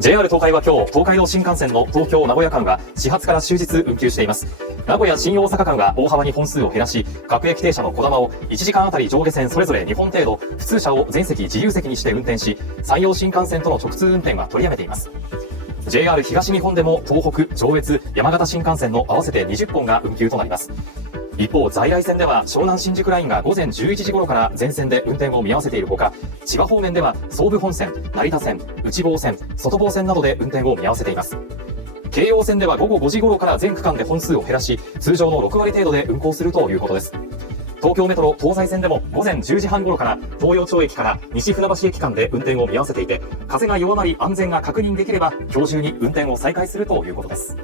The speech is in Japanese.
JR 東海は今日、東海道新幹線の東京名古屋間が始発から終日運休しています。名古屋新大阪間が大幅に本数を減らし、各駅停車のこだまを1時間あたり上下線それぞれ2本程度、普通車を全席自由席にして運転し、山陽新幹線との直通運転は取りやめています。JR 東日本でも東北、上越、山形新幹線の合わせて20本が運休となります。一方、在来線では湘南新宿ラインが午前11時頃から全線で運転を見合わせているほか、千葉方面では総武本線、成田線、内房線、外房線などで運転を見合わせています。京葉線では午後5時頃から全区間で本数を減らし、通常の6割程度で運行するということです。東京メトロ東西線でも午前10時半頃から東陽町駅から西船橋駅間で運転を見合わせていて、風が弱まり安全が確認できれば今日中に運転を再開するということです。